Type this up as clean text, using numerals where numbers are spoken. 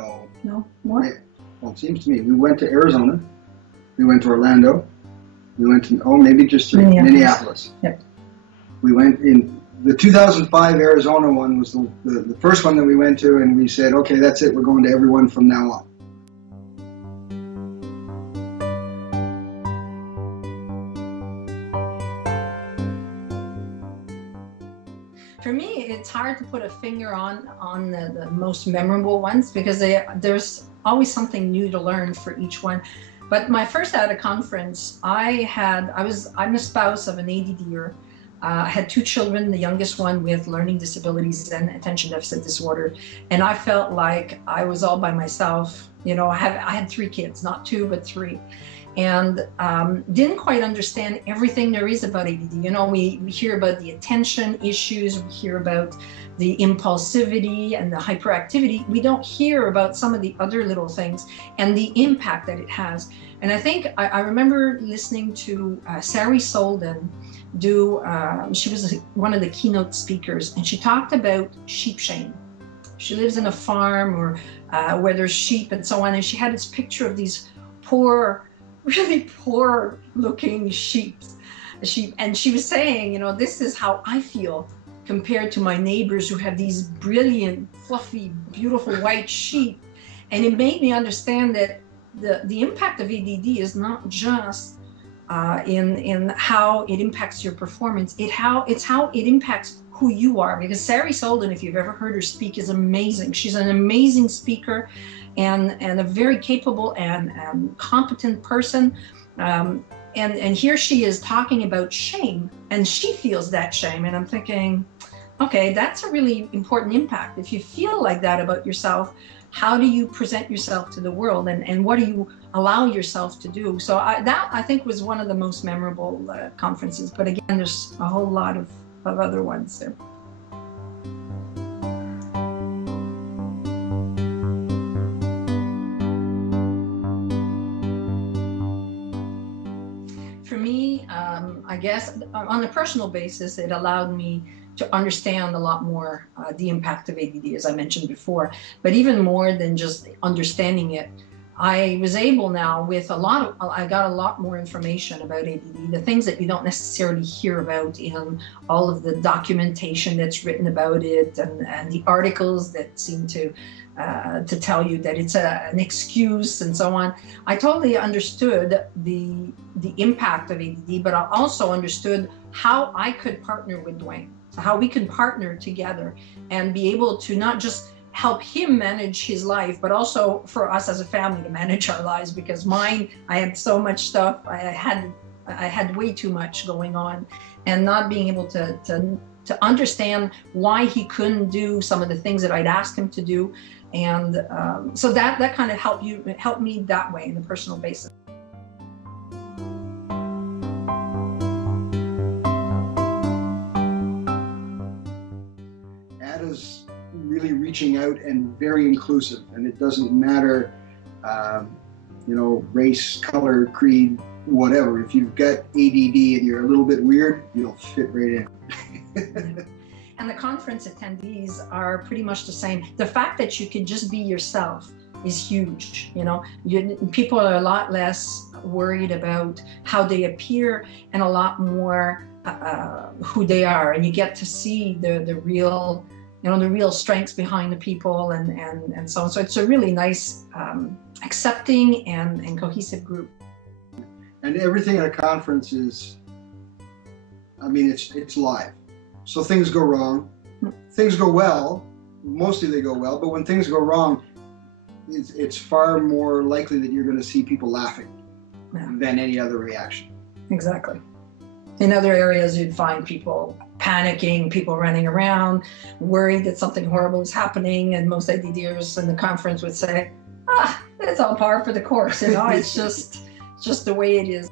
No. No? More? Well, it seems to me. We went to Arizona. We went to Orlando. We went to, maybe just three. Minneapolis. Yep. We went in, the 2005 Arizona one was the first one that we went to, and we said, okay, that's it. We're going to everyone from now on. For me, it's hard to put a finger on the most memorable ones, because there's always something new to learn for each one. But my first ADDA conference, I'm a spouse of an ADDer. I had 2 children, the youngest one with learning disabilities and attention deficit disorder. And I felt like I was all by myself. You know, I had 3 kids, not 2, but 3. And didn't quite understand everything there is about ADD. You know, we hear about the attention issues, we hear about the impulsivity and the hyperactivity. We don't hear about some of the other little things and the impact that it has. And I think I remember listening to Sari Solden do, she was one of the keynote speakers, and she talked about sheep shame. She lives in a farm or where there's sheep and so on, and she had this picture of these really poor looking sheep. And she was saying, you know, this is how I feel compared to my neighbors who have these brilliant, fluffy, beautiful white sheep. And it made me understand that the impact of ADD is not just in how it impacts your performance. It's how it impacts who you are. Because Sari Solden, if you've ever heard her speak, is amazing. She's an amazing speaker and a very capable and competent person. And here she is talking about shame, and she feels that shame. And I'm thinking, okay, that's a really important impact. If you feel like that about yourself, how do you present yourself to the world, and what do you allow yourself to do? So that I think was one of the most memorable conferences. But again, there's a whole lot of other ones there. For me, I guess on a personal basis, it allowed me to understand a lot more the impact of ADD, as I mentioned before. But even more than just understanding it, I was able now with I got a lot more information about ADD, the things that you don't necessarily hear about in all of the documentation that's written about it, and the articles that seem to tell you that it's an excuse and so on. I totally understood the impact of ADD, but I also understood how I could partner with Duane, how we can partner together and be able to not just help him manage his life, but also for us as a family to manage our lives, because I had so much stuff. I had way too much going on, and not being able to understand why he couldn't do some of the things that I'd asked him to do. And so that kind of helped me that way in a personal basis. ADDA's really reaching out and very inclusive, and it doesn't matter, you know, race, color, creed, whatever. If you've got ADD and you're a little bit weird, you'll fit right in. And the conference attendees are pretty much the same. The fact that you can just be yourself is huge. You know, people are a lot less worried about how they appear and a lot more who they are, and you get to see the real, you know, the real strengths behind the people and so on. So it's a really nice, accepting and cohesive group. And everything at a conference is, I mean, it's live. So things go wrong, things go well, mostly they go well, but when things go wrong, it's far more likely that you're going to see people laughing than any other reaction. Exactly. In other areas, you'd find people panicking, people running around, worried that something horrible is happening, and most ADDers in the conference would say, it's all par for the course, you know, it's just the way it is.